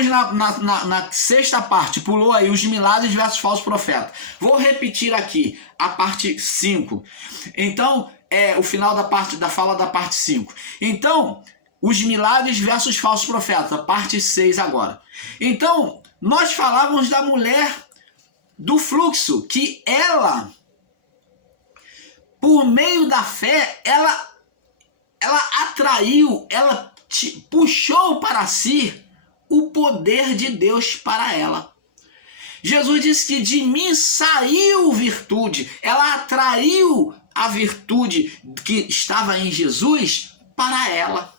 Estamos na sexta parte, pulou aí os milagres versus falso profeta. Vou repetir aqui a parte 5. Então, o final da fala da parte 5. Então, os milagres versus falso profeta, parte 6 agora. Então, nós falávamos da mulher do fluxo, que ela, por meio da fé, ela atraiu, ela puxou para si o poder de Deus para ela. Jesus disse que de mim saiu virtude. Ela atraiu a virtude que estava em Jesus para ela.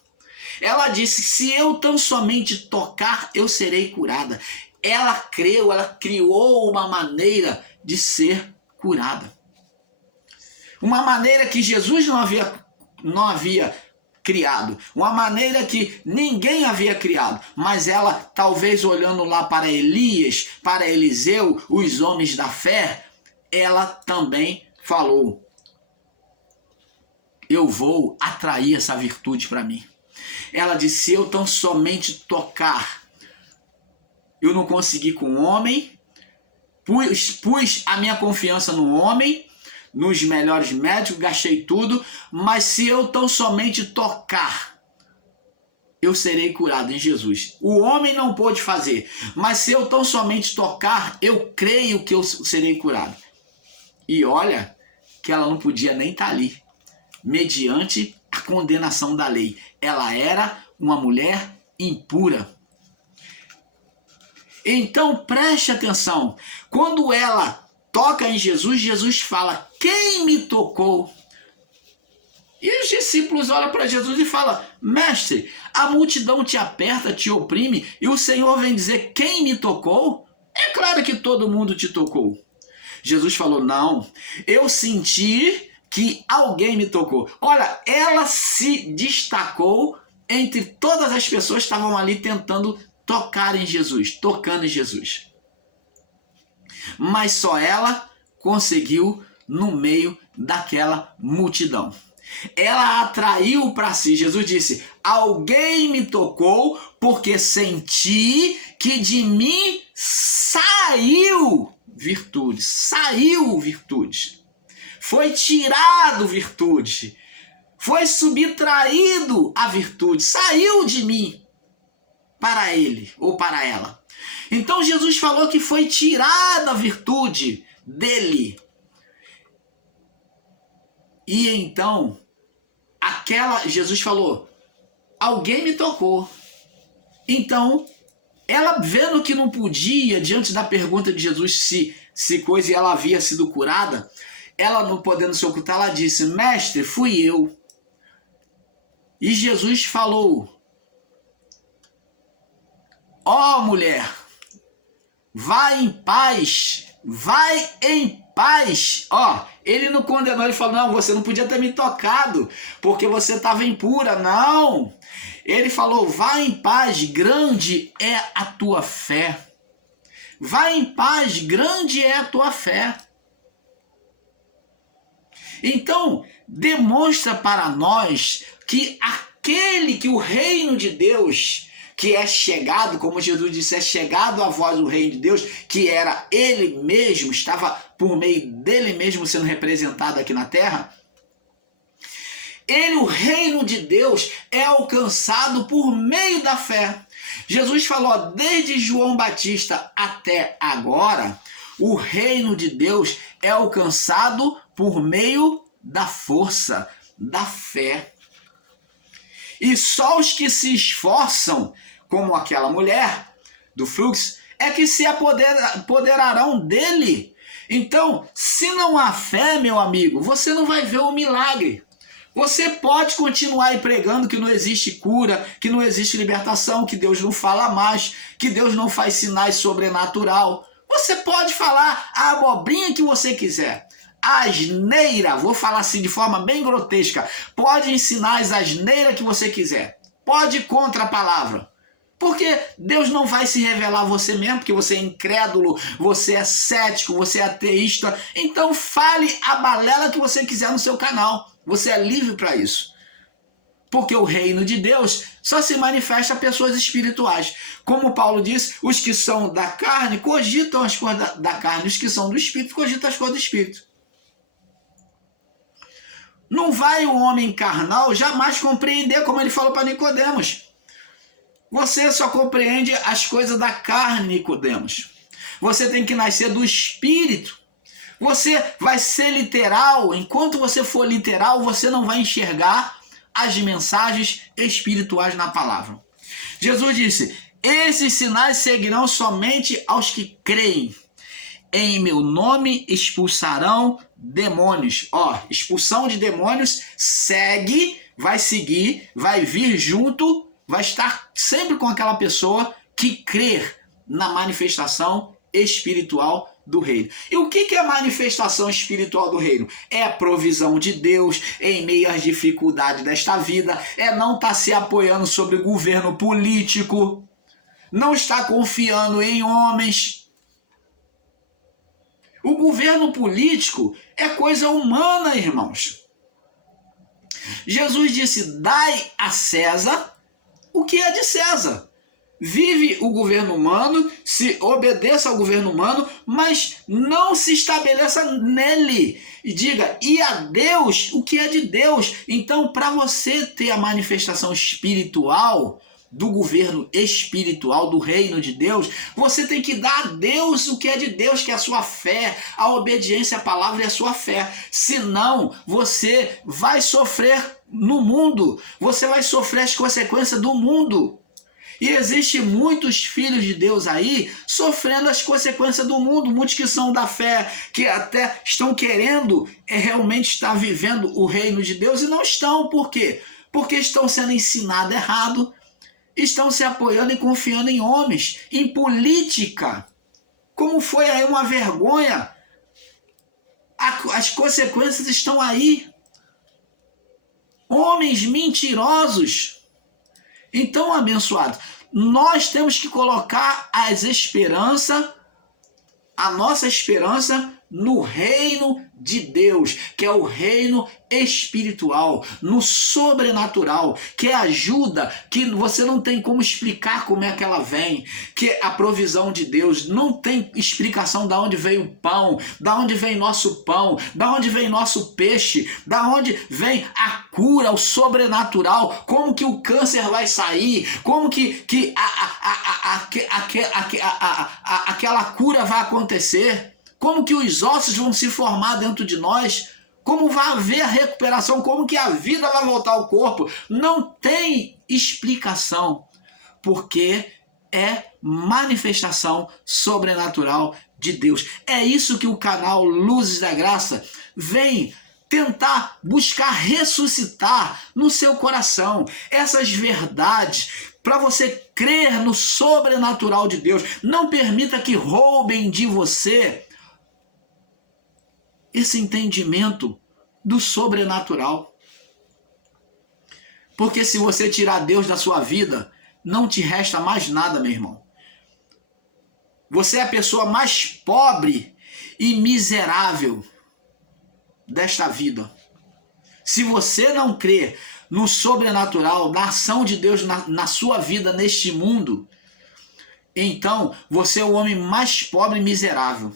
Ela disse, se eu tão somente tocar, eu serei curada. Ela creu, ela criou uma maneira de ser curada. Uma maneira que Jesus não havia criado, uma maneira que ninguém havia criado, mas ela, talvez olhando lá para Elias, para Eliseu, os homens da fé, ela também falou, eu vou atrair essa virtude para mim. Ela disse, se eu tão somente tocar, eu não consegui com o homem, pus a minha confiança no homem, nos melhores médicos, gastei tudo, mas se eu tão somente tocar, eu serei curado em Jesus. O homem não pôde fazer, mas se eu tão somente tocar, eu creio que eu serei curado. E olha que ela não podia nem estar ali, mediante a condenação da lei. Ela era uma mulher impura. Então preste atenção, quando ela toca em Jesus, Jesus fala, quem me tocou? E os discípulos olham para Jesus e falam, mestre, a multidão te aperta, te oprime, e o Senhor vem dizer, quem me tocou? É claro que todo mundo te tocou. Jesus falou, não, eu senti que alguém me tocou. Olha, ela se destacou entre todas as pessoas que estavam ali tentando tocar em Jesus, tocando em Jesus. Mas só ela conseguiu no meio daquela multidão. Ela atraiu para si. Jesus disse, alguém me tocou porque senti que de mim saiu virtude. Saiu virtude. Foi tirado virtude. Foi subtraído a virtude. Saiu de mim para ele ou para ela. Então Jesus falou que foi tirada a virtude dele. E então, Jesus falou, alguém me tocou. Então, ela vendo que não podia, diante da pergunta de Jesus se coisa e ela havia sido curada, ela não podendo se ocultar, ela disse, mestre, fui eu. E Jesus falou, ó mulher, vai em paz, vai em paz. Ó, ele não condenou, ele falou, não, você não podia ter me tocado, porque você estava impura. Não, ele falou, vai em paz, grande é a tua fé. Vai em paz, grande é a tua fé. Então, demonstra para nós que que o reino de Deus, que é chegado, como Jesus disse, é chegado a vós o reino de Deus, que era ele mesmo, estava por meio dele mesmo sendo representado aqui na terra. O reino de Deus é alcançado por meio da fé. Jesus falou, desde João Batista até agora, o reino de Deus é alcançado por meio da força, da fé. E só os que se esforçam, como aquela mulher do fluxo, é que se apoderarão dele. Então, se não há fé, meu amigo, você não vai ver o milagre. Você pode continuar aí pregando que não existe cura, que não existe libertação, que Deus não fala mais, que Deus não faz sinais sobrenatural. Você pode falar a abobrinha que você quiser. A asneira, vou falar assim de forma bem grotesca, pode ensinar as asneiras que você quiser. Pode ir contra a palavra. Porque Deus não vai se revelar a você mesmo, porque você é incrédulo, você é cético, você é ateísta. Então fale a balela que você quiser no seu canal. Você é livre para isso. Porque o reino de Deus só se manifesta a pessoas espirituais. Como Paulo disse, os que são da carne cogitam as coisas da carne, os que são do espírito cogitam as coisas do espírito. Não vai o homem carnal jamais compreender, como ele falou para Nicodemos. Você só compreende as coisas da carne, Nicodemos. Você tem que nascer do espírito. Você vai ser literal. Enquanto você for literal, você não vai enxergar as mensagens espirituais na palavra. Jesus disse: esses sinais seguirão somente aos que creem. Em meu nome expulsarão demônios. Expulsão de demônios segue, vai seguir, vai vir junto, vai estar sempre com aquela pessoa que crer na manifestação espiritual do reino. E o que é a manifestação espiritual do reino? É a provisão de Deus em meio às dificuldades desta vida, é não estar se apoiando sobre o governo político, não estar confiando em homens. O governo político é coisa humana, irmãos. Jesus disse: dai a César o que é de César. Vive o governo humano, se obedeça ao governo humano, mas não se estabeleça nele. E diga, e a Deus o que é de Deus. Então, para você ter a manifestação espiritual do governo espiritual, do reino de Deus, você tem que dar a Deus o que é de Deus, que é a sua fé, a obediência à palavra e a sua fé. Senão, você vai sofrer no mundo, você vai sofrer as consequências do mundo. E existe muitos filhos de Deus aí sofrendo as consequências do mundo, muitos que são da fé, que até estão querendo realmente estar vivendo o reino de Deus e não estão. Por quê? Porque estão sendo ensinados errado, estão se apoiando e confiando em homens, em política. Como foi aí uma vergonha? As consequências estão aí. Homens mentirosos. Então, abençoados, nós temos que colocar a nossa esperança no reino de Deus, que é o reino espiritual, no sobrenatural, que é ajuda, que você não tem como explicar como é que ela vem, que é a provisão de Deus, não tem explicação de onde veio o pão, de onde vem nosso pão, de onde vem nosso peixe, de onde vem a cura, o sobrenatural, como que o câncer vai sair, como que aquela cura vai acontecer. Como que os ossos vão se formar dentro de nós? Como vai haver a recuperação? Como que a vida vai voltar ao corpo? Não tem explicação, porque é manifestação sobrenatural de Deus. É isso que o canal Luzes da Graça vem tentar buscar ressuscitar no seu coração. Essas verdades, para você crer no sobrenatural de Deus. Não permita que roubem de você esse entendimento do sobrenatural. Porque se você tirar Deus da sua vida, não te resta mais nada, meu irmão. Você é a pessoa mais pobre e miserável desta vida. Se você não crer no sobrenatural, na ação de Deus na sua vida, neste mundo, então você é o homem mais pobre e miserável.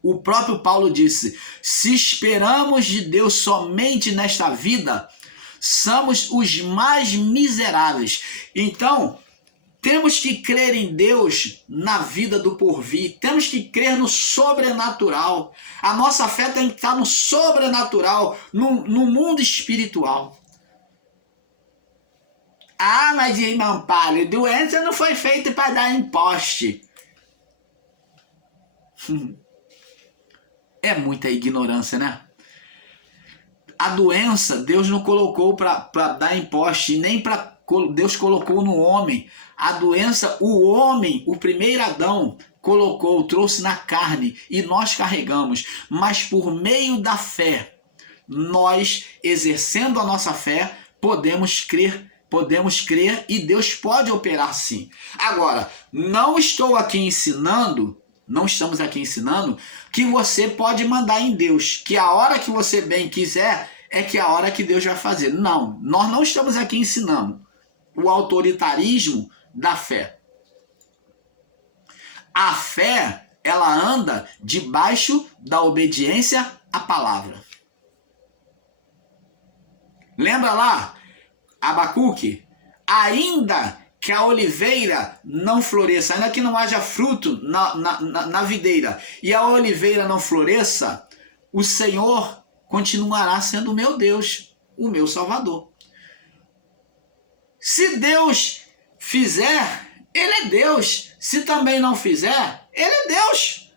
O próprio Paulo disse: se esperamos de Deus somente nesta vida, somos os mais miseráveis. Então, temos que crer em Deus na vida do porvir. Temos que crer no sobrenatural. A nossa fé tem que estar no sobrenatural, no mundo espiritual. Ah, mas irmão Paulo, doença não foi feita para dar em poste. É muita ignorância, né? A doença Deus não colocou para dar em poste, nem Deus colocou no homem. A doença, o homem, o primeiro Adão, trouxe na carne e nós carregamos. Mas por meio da fé, nós, exercendo a nossa fé, podemos crer e Deus pode operar sim. Agora, não estamos aqui ensinando que você pode mandar em Deus, que a hora que você bem quiser, é que é a hora que Deus vai fazer. Não, nós não estamos aqui ensinando o autoritarismo da fé. A fé, ela anda debaixo da obediência à palavra. Lembra lá, Abacuque? Ainda que a oliveira não floresça, ainda que não haja fruto na videira, e a oliveira não floresça, o Senhor continuará sendo o meu Deus, o meu Salvador. Se Deus fizer, Ele é Deus. Se também não fizer, Ele é Deus.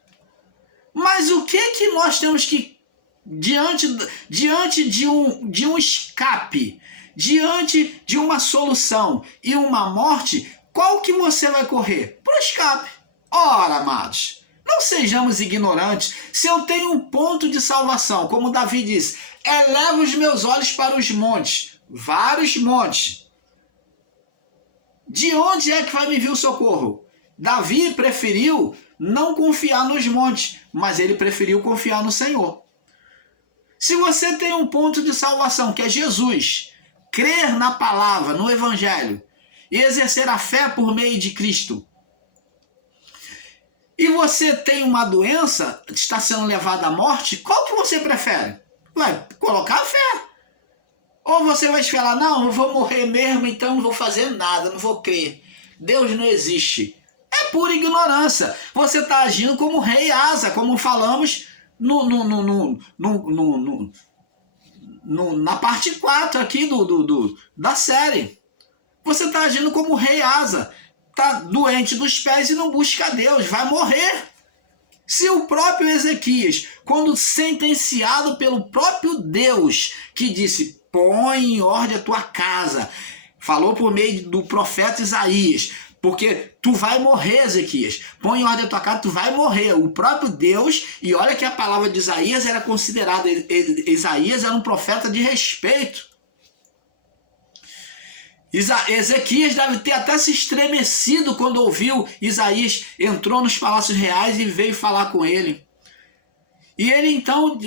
Mas o que nós temos que, diante de um escape, diante de uma solução e uma morte, qual que você vai correr? Para o escape. Ora, amados, não sejamos ignorantes. Se eu tenho um ponto de salvação, como Davi diz, elevo os meus olhos para os montes, vários montes. De onde é que vai me vir o socorro? Davi preferiu não confiar nos montes, mas ele preferiu confiar no Senhor. Se você tem um ponto de salvação, que é Jesus, crer na palavra, no Evangelho, e exercer a fé por meio de Cristo, e você tem uma doença, está sendo levado à morte, qual que você prefere? Vai colocar a fé. Ou você vai falar, não, eu vou morrer mesmo, então não vou fazer nada, não vou crer. Deus não existe. É pura ignorância. Você está agindo como rei Asa, como falamos na parte 4 aqui da série. Você está agindo como rei Asa. Está doente dos pés e não busca a Deus, vai morrer. Se o próprio Ezequias, quando sentenciado pelo próprio Deus, que disse, põe em ordem a tua casa, falou por meio do profeta Isaías, porque tu vai morrer, Ezequias, põe em ordem a tua casa, tu vai morrer. O próprio Deus, e olha que a palavra de Isaías era considerada, Isaías era um profeta de respeito. Ezequias deve ter até se estremecido quando ouviu Isaías, entrou nos palácios reais e veio falar com ele. E ele então,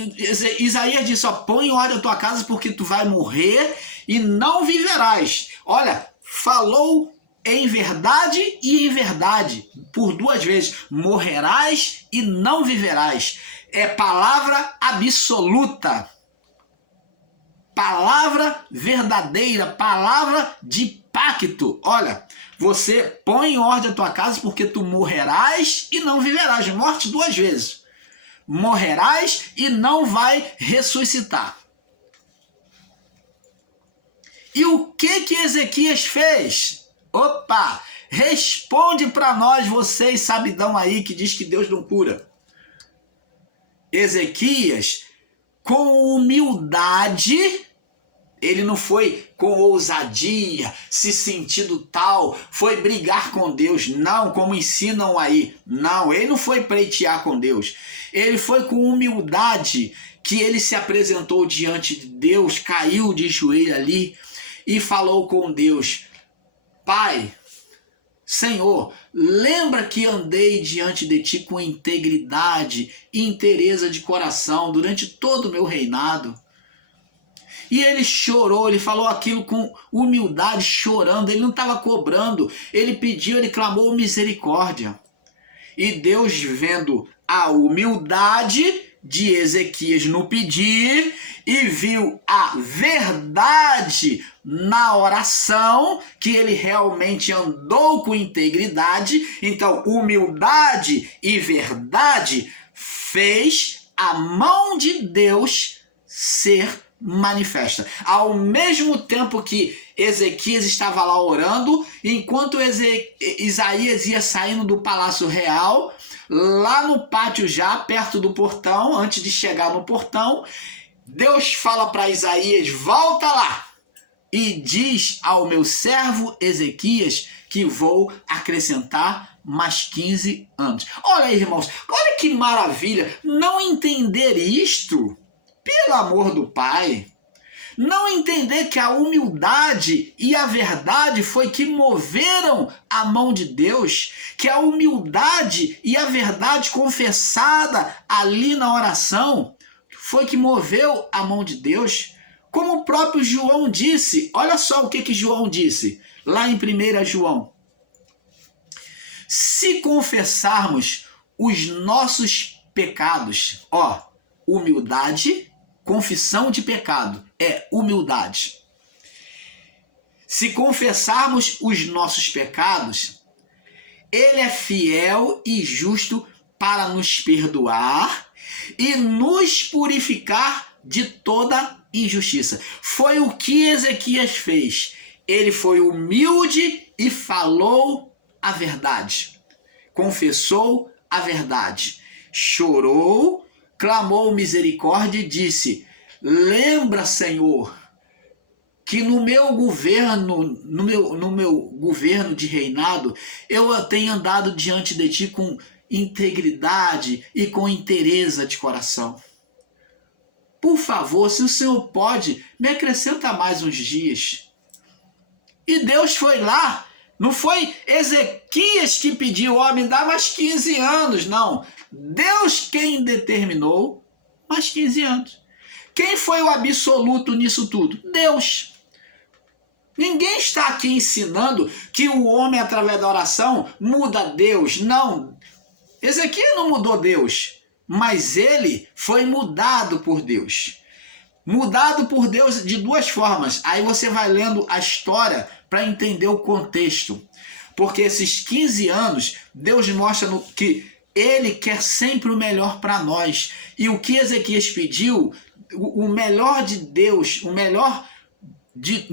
Isaías disse, ó, põe em ordem a tua casa porque tu vai morrer e não viverás. Olha, falou em verdade e em verdade, por 2 vezes, morrerás e não viverás. É palavra absoluta. Palavra verdadeira, palavra de pacto. Olha, você põe em ordem a tua casa porque tu morrerás e não viverás. Morte 2 vezes. Morrerás e não vai ressuscitar. E o que Ezequias fez? Opa! Responde para nós, vocês sabidão aí que diz que Deus não cura. Ezequias, com humildade, ele não foi com ousadia, se sentindo tal, foi brigar com Deus, não, como ensinam aí, não, ele não foi pleitear com Deus, ele foi com humildade, que ele se apresentou diante de Deus, caiu de joelho ali e falou com Deus, Pai, Senhor, lembra que andei diante de ti com integridade e inteireza de coração durante todo o meu reinado. E ele chorou, ele falou aquilo com humildade, chorando, ele não estava cobrando, ele pediu, ele clamou misericórdia. E Deus, vendo a humildade de Ezequias no pedir e viu a verdade na oração, que ele realmente andou com integridade, então humildade e verdade fez a mão de Deus ser manifesta. Ao mesmo tempo que Ezequias estava lá orando, enquanto Isaías ia saindo do palácio real, lá no pátio já, perto do portão, antes de chegar no portão, Deus fala para Isaías, volta lá e diz ao meu servo Ezequias que vou acrescentar mais 15 anos. Olha aí, irmãos, olha que maravilha, não entender isto, pelo amor do Pai, não entender que a humildade e a verdade foi que moveram a mão de Deus, que a humildade e a verdade confessada ali na oração foi que moveu a mão de Deus. Como o próprio João disse, olha só o que João disse, lá em 1 João. Se confessarmos os nossos pecados, humildade, confissão de pecado, é humildade. Se confessarmos os nossos pecados, ele é fiel e justo para nos perdoar e nos purificar de toda injustiça. Foi o que Ezequias fez. Ele foi humilde e falou a verdade. Confessou a verdade. Chorou, clamou misericórdia e disse: lembra, Senhor, que no meu governo de reinado, eu tenho andado diante de ti com integridade e com inteireza de coração. Por favor, se o Senhor pode, me acrescenta mais uns dias. E Deus foi lá, não foi Ezequias que pediu, me dá mais 15 anos, não. Deus quem determinou mais 15 anos. Quem foi o absoluto nisso tudo? Deus. Ninguém está aqui ensinando que o homem, através da oração, muda Deus. Não. Ezequias não mudou Deus, mas ele foi mudado por Deus. Mudado por Deus de duas formas. Aí você vai lendo a história para entender o contexto. Porque esses 15 anos, Deus mostra que ele quer sempre o melhor para nós. E o que Ezequias pediu, o melhor de Deus, o melhor de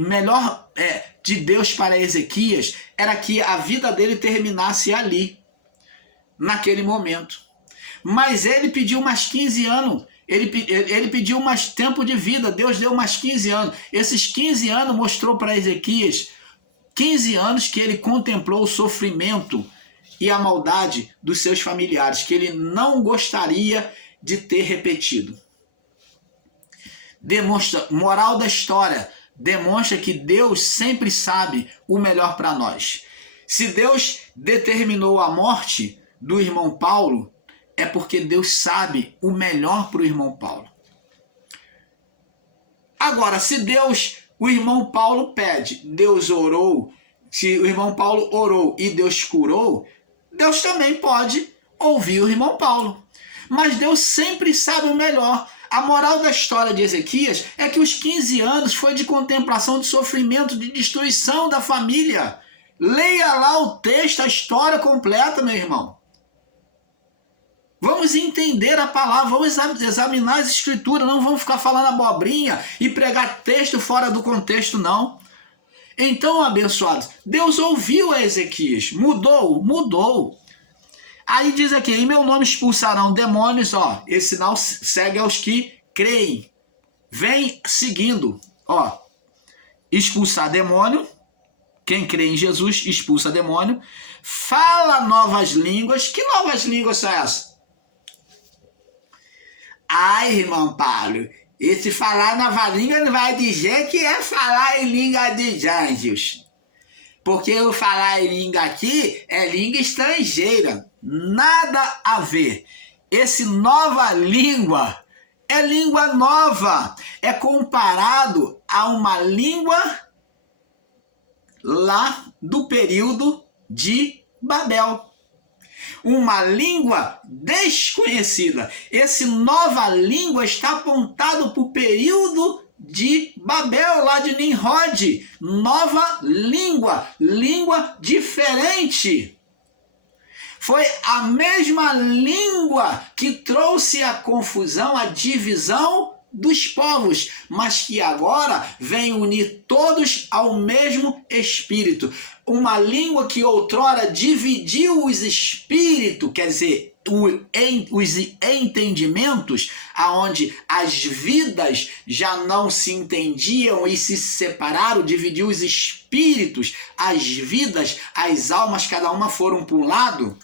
Deus para Ezequias era que a vida dele terminasse ali, naquele momento. Mas ele pediu mais 15 anos, ele pediu mais tempo de vida, Deus deu mais 15 anos. Esses 15 anos mostrou para Ezequias 15 anos que ele contemplou o sofrimento e a maldade dos seus familiares, que ele não gostaria de ter repetido. Demonstra, moral da história, demonstra que Deus sempre sabe o melhor para nós. Se Deus determinou a morte do irmão Paulo, é porque Deus sabe o melhor para o irmão Paulo. Agora, se o irmão Paulo pede, Deus orou, se o irmão Paulo orou e Deus curou, Deus também pode ouvir o irmão Paulo. Mas Deus sempre sabe o melhor. A moral da história de Ezequias é que os 15 anos foi de contemplação, de sofrimento, de destruição da família. Leia lá o texto, a história completa, meu irmão. Vamos entender a palavra, vamos examinar as escrituras, não vamos ficar falando abobrinha e pregar texto fora do contexto, não. Então, abençoados, Deus ouviu a Ezequias, mudou. Aí diz aqui, em meu nome expulsarão demônios, esse sinal segue aos que creem. Vem seguindo, expulsar demônio, quem crê em Jesus expulsa demônio, fala novas línguas. Que novas línguas são essas? Ai, irmão Paulo, esse falar nova língua não vai dizer que é falar em língua dos anjos. Porque o falar em língua aqui é língua estrangeira. Nada a ver. Esse nova língua é língua nova. É comparado a uma língua lá do período de Babel. Uma língua desconhecida. Esse nova língua está apontado para o período de Babel, lá de Nimrod. Nova língua, língua diferente. Foi a mesma língua que trouxe a confusão, a divisão dos povos, mas que agora vem unir todos ao mesmo espírito. Uma língua que outrora dividiu os espíritos, quer dizer, os entendimentos, aonde as vidas já não se entendiam e se separaram, dividiu os espíritos, as vidas, as almas, cada uma foram para um lado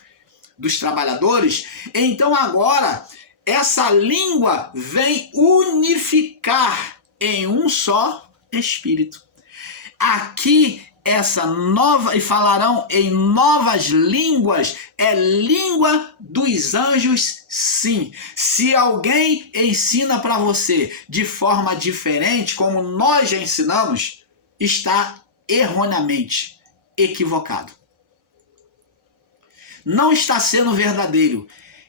dos trabalhadores. Então agora essa língua vem unificar em um só espírito. Aqui essa nova, e falarão em novas línguas, é língua dos anjos, sim. Se alguém ensina para você de forma diferente, como nós já ensinamos, está erroneamente equivocado. Não está sendo verdadeiro.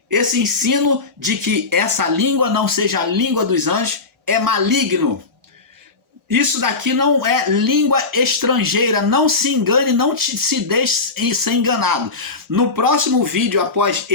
Esse ensino de que essa língua não seja a língua dos anjos é maligno. Isso daqui não é língua estrangeira. Não se engane, não se deixe ser enganado. No próximo vídeo, após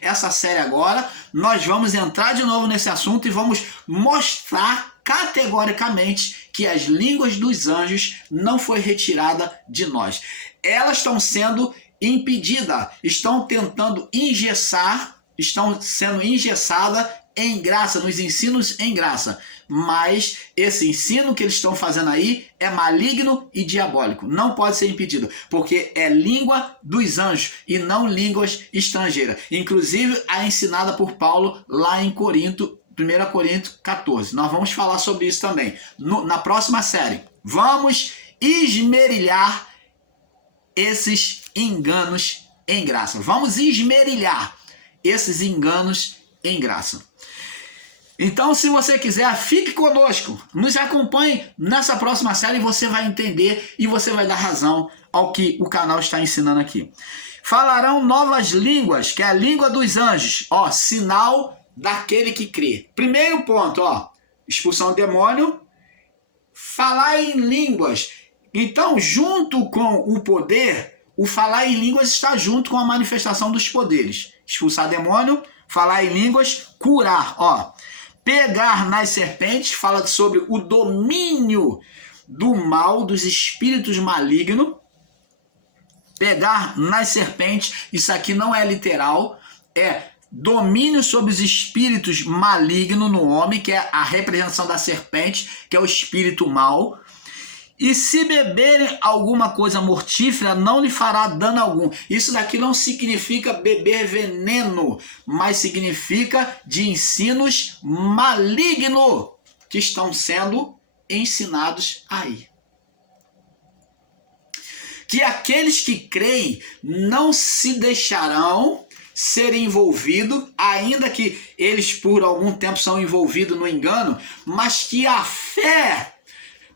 essa série agora, nós vamos entrar de novo nesse assunto e vamos mostrar categoricamente que as línguas dos anjos não foi retirada de nós. Elas estão sendo impedidas, estão tentando engessar, estão sendo engessadas em graça, nos ensinos em graça. Mas esse ensino que eles estão fazendo aí é maligno e diabólico. Não pode ser impedido, porque é língua dos anjos e não línguas estrangeiras. Inclusive a ensinada por Paulo lá em Corinto, 1 Coríntios 14. Nós vamos falar sobre isso também. Na próxima série, vamos esmerilhar esses enganos em graça. Vamos esmerilhar esses enganos em graça. Então, se você quiser, fique conosco, nos acompanhe nessa próxima série e você vai entender e você vai dar razão ao que o canal está ensinando aqui. Falarão novas línguas, que é a língua dos anjos, ó, sinal daquele que crê. Primeiro ponto, ó, expulsão do demônio, falar em línguas. Então, junto com o poder, o falar em línguas está junto com a manifestação dos poderes. Expulsar demônio, falar em línguas, curar, ó. Pegar nas serpentes, fala sobre o domínio do mal, dos espíritos malignos. Pegar nas serpentes, isso aqui não é literal, é domínio sobre os espíritos malignos no homem, que é a representação da serpente, que é o espírito mal. E se beberem alguma coisa mortífera, não lhe fará dano algum. Isso daqui não significa beber veneno, mas significa de ensinos malignos que estão sendo ensinados aí. Que aqueles que creem não se deixarão ser envolvidos, ainda que eles por algum tempo são envolvidos no engano, mas que a fé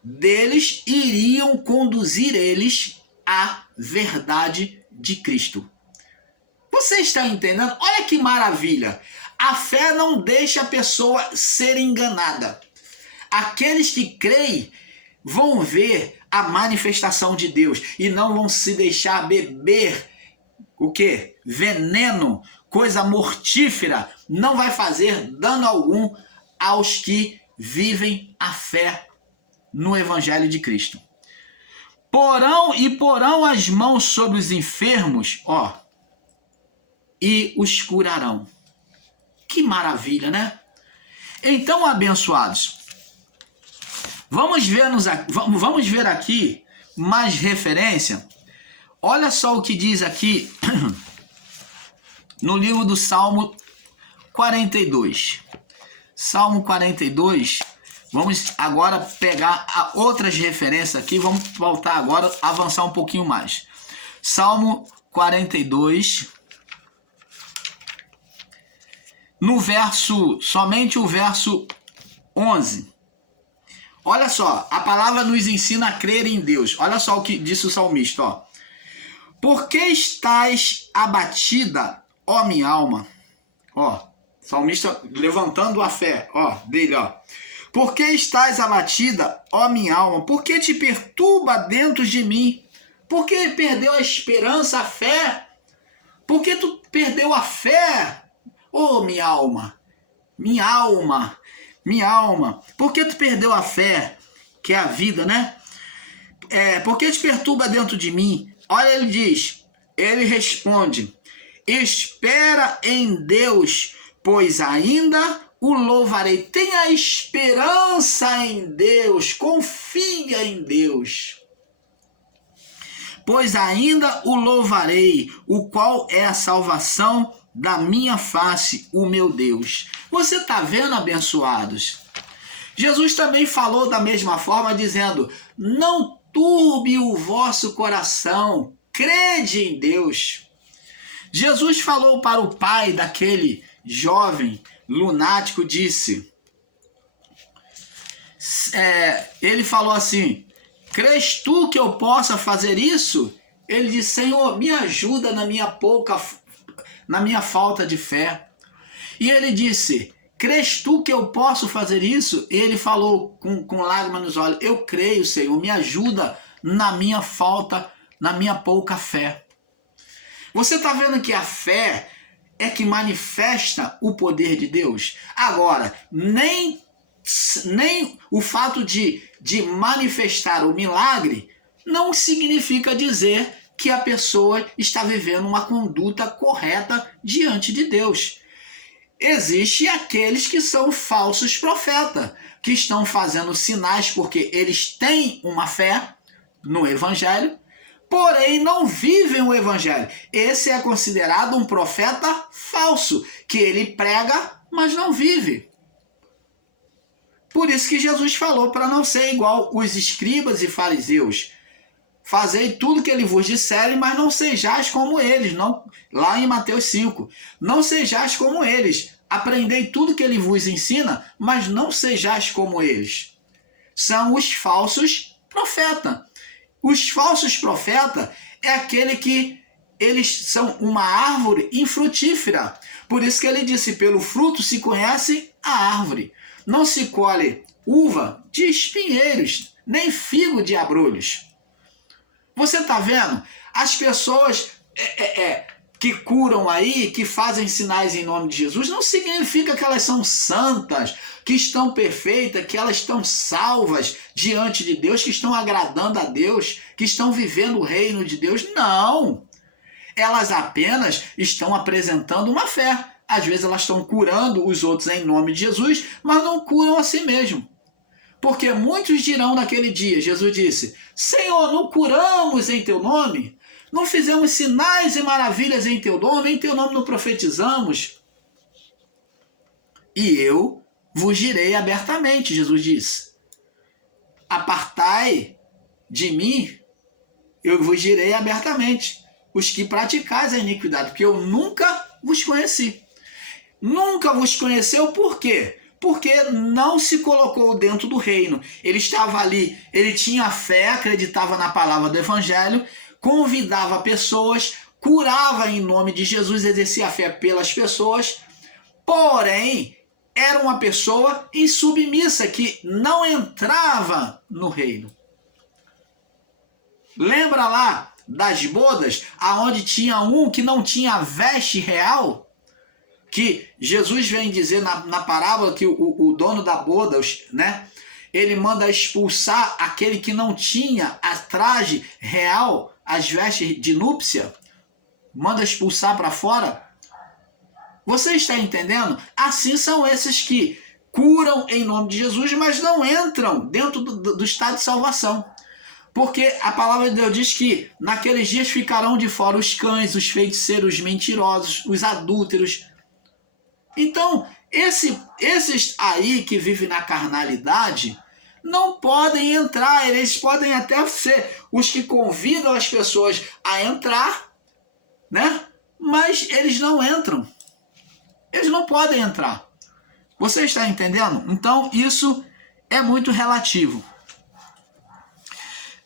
deles iriam conduzir eles à verdade de Cristo. Você está entendendo? Olha que maravilha! A fé não deixa a pessoa ser enganada. Aqueles que creem vão ver a manifestação de Deus e não vão se deixar beber o quê? Veneno, coisa mortífera, não vai fazer dano algum aos que vivem a fé no Evangelho de Cristo. Porão as mãos sobre os enfermos, ó, e os curarão. Que maravilha, né? Então, abençoados, vamos ver aqui mais referência. Olha só o que diz aqui no livro do Salmo 42. Salmo 42. Vamos agora pegar outras referências aqui. Vamos voltar agora, avançar um pouquinho mais. Salmo 42. Somente o verso 11. Olha só, a palavra nos ensina a crer em Deus. Olha só o que disse o salmista, ó. Por que estás abatida, ó minha alma? Ó, salmista levantando a fé, ó, dele, ó. Por que estás abatida, ó minha alma? Por que te perturba dentro de mim? Por que perdeu a esperança, a fé? Por que tu perdeu a fé, ó minha alma? Minha alma, minha alma. Por que tu perdeu a fé, que é a vida, né? Por que te perturba dentro de mim? Olha, ele responde, espera em Deus, pois ainda o louvarei. Tenha esperança em Deus, confia em Deus. Pois ainda o louvarei, o qual é a salvação da minha face, o meu Deus. Você está vendo, abençoados? Jesus também falou da mesma forma, dizendo, não turbe o vosso coração, crede em Deus. Jesus falou para o pai daquele jovem lunático, disse, ele falou assim, crês tu que eu possa fazer isso? Ele disse, Senhor, me ajuda na minha falta de fé. E ele disse, crês tu que eu posso fazer isso? E ele falou com lágrimas nos olhos, eu creio, Senhor, me ajuda na minha pouca fé. Você está vendo que a fé é que manifesta o poder de Deus? Agora, nem o fato de manifestar o milagre não significa dizer que a pessoa está vivendo uma conduta correta diante de Deus. Existem aqueles que são falsos profetas, que estão fazendo sinais porque eles têm uma fé no Evangelho, porém não vivem o Evangelho. Esse é considerado um profeta falso, que ele prega, mas não vive. Por isso que Jesus falou para não ser igual os escribas e fariseus. Fazei tudo que ele vos disserem, mas não sejais como eles. Não, lá em Mateus 5. Não sejais como eles. Aprendei tudo que ele vos ensina, mas não sejais como eles. São os falsos profetas. Os falsos profetas é aquele que eles são uma árvore infrutífera. Por isso que ele disse, pelo fruto se conhece a árvore. Não se colhe uva de espinheiros, nem figo de abrolhos. Você está vendo? As pessoas que curam aí, que fazem sinais em nome de Jesus, não significa que elas são santas, que estão perfeitas, que elas estão salvas diante de Deus, que estão agradando a Deus, que estão vivendo o reino de Deus. Não! Elas apenas estão apresentando uma fé. Às vezes elas estão curando os outros em nome de Jesus, mas não curam a si mesmo. Porque muitos dirão naquele dia, Jesus disse, Senhor, não curamos em teu nome? Não fizemos sinais e maravilhas em teu nome não profetizamos? E eu vos direi abertamente, Jesus disse, apartai de mim, eu vos direi abertamente, os que praticais a iniquidade, porque eu nunca vos conheci. Nunca vos conheceu, por quê? Porque não se colocou dentro do reino. Ele estava ali, ele tinha fé, acreditava na palavra do Evangelho, convidava pessoas, curava em nome de Jesus, exercia a fé pelas pessoas, porém, era uma pessoa insubmissa, que não entrava no reino. Lembra lá das bodas, aonde tinha um que não tinha veste real? Que Jesus vem dizer na parábola que o dono da boda, né, ele manda expulsar aquele que não tinha a traje real, as vestes de núpcia, manda expulsar para fora. Você está entendendo? Assim são esses que curam em nome de Jesus, mas não entram dentro do estado de salvação. Porque a palavra de Deus diz que naqueles dias ficarão de fora os cães, os feiticeiros, os mentirosos, os adúlteros. Então, esses aí que vivem na carnalidade não podem entrar, eles podem até ser os que convidam as pessoas a entrar, né? Mas eles não entram. Eles não podem entrar. Você está entendendo? Então, isso é muito relativo.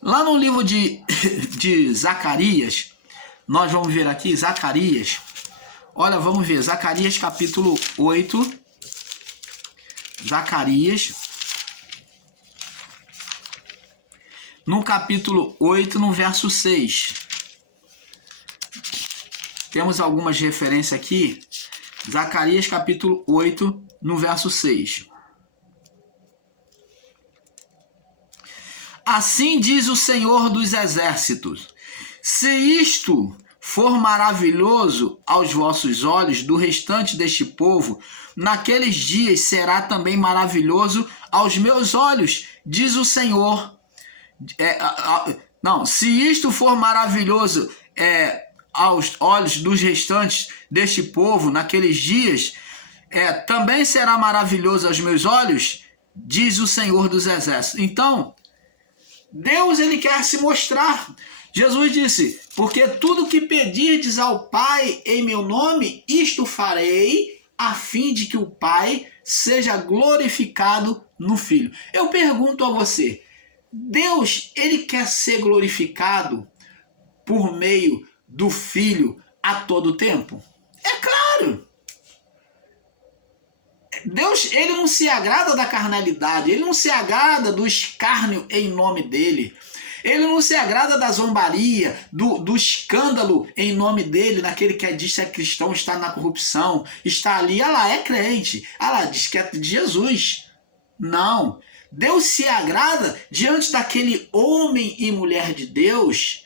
Lá no livro de Zacarias, nós vamos ver aqui, Zacarias. Olha, vamos ver, Zacarias capítulo 8. Zacarias. No capítulo 8, no verso 6. Temos algumas referências aqui. Zacarias capítulo 8, no verso 6. Assim diz o Senhor dos Exércitos: se isto for maravilhoso aos vossos olhos do restante deste povo, naqueles dias será também maravilhoso aos meus olhos, diz o Senhor. Se isto for maravilhoso aos olhos dos restantes deste povo, naqueles dias, também será maravilhoso aos meus olhos, diz o Senhor dos Exércitos. Então, Deus, ele quer se mostrar. Jesus disse, porque tudo que pedirdes ao Pai em meu nome, isto farei, a fim de que o Pai seja glorificado no Filho. Eu pergunto a você, Deus, ele quer ser glorificado por meio do Filho a todo tempo? É claro. Deus, ele não se agrada da carnalidade, ele não se agrada do escárnio em nome dele. Ele não se agrada da zombaria, do escândalo em nome dele, naquele que diz que é cristão, está na corrupção, está ali, lá, é crente, lá, diz que é de Jesus. Não. Deus se agrada diante daquele homem e mulher de Deus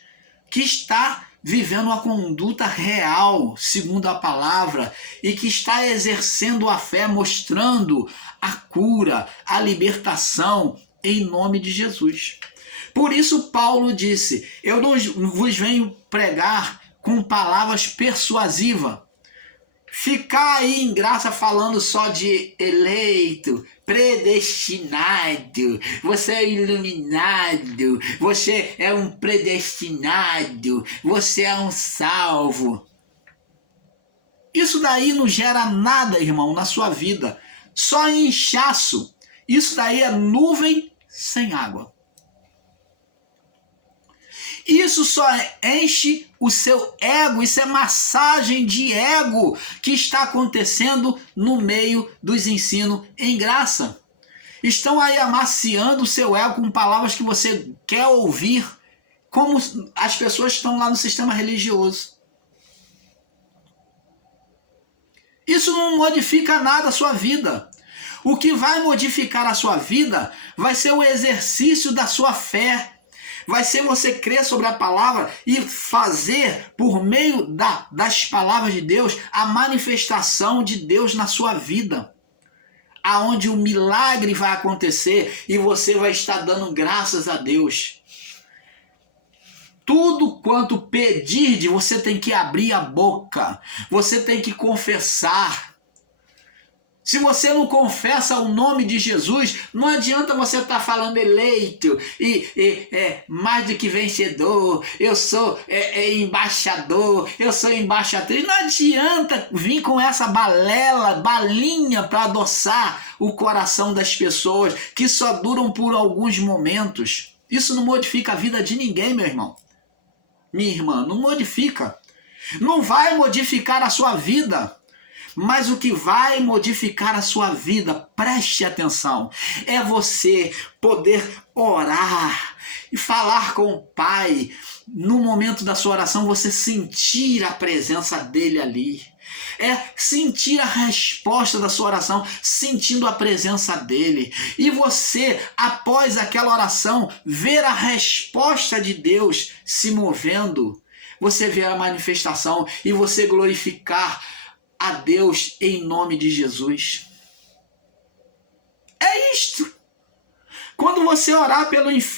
que está vivendo uma conduta real, segundo a palavra, e que está exercendo a fé, mostrando a cura, a libertação em nome de Jesus. Por isso Paulo disse, eu não vos venho pregar com palavras persuasivas. Ficar aí em graça falando só de eleito, predestinado, você é iluminado, você é um predestinado, você é um salvo. Isso daí não gera nada, irmão, na sua vida. Só inchaço. Isso daí é nuvem sem água. Isso só enche o seu ego, isso é massagem de ego que está acontecendo no meio dos ensinos em graça. Estão aí amaciando o seu ego com palavras que você quer ouvir, como as pessoas estão lá no sistema religioso. Isso não modifica nada a sua vida. O que vai modificar a sua vida vai ser o exercício da sua fé. Vai ser você crer sobre a palavra e fazer, por meio das palavras de Deus, a manifestação de Deus na sua vida. Aonde o milagre vai acontecer e você vai estar dando graças a Deus. Tudo quanto pedir, você tem que abrir a boca. Você tem que confessar. Se você não confessa o nome de Jesus, não adianta você estar falando eleito e mais do que vencedor, eu sou embaixador, eu sou embaixatriz. Não adianta vir com essa balinha para adoçar o coração das pessoas, que só duram por alguns momentos. Isso não modifica a vida de ninguém, meu irmão. Minha irmã, não modifica. Não vai modificar a sua vida. Mas o que vai modificar a sua vida, preste atenção, é você poder orar e falar com o Pai. No momento da sua oração, você sentir a presença dele ali. É sentir a resposta da sua oração, sentindo a presença dele. E você, após aquela oração, ver a resposta de Deus se movendo. Você ver a manifestação e você glorificar a Deus em nome de Jesus. É isto. Quando você orar pelo enfermo,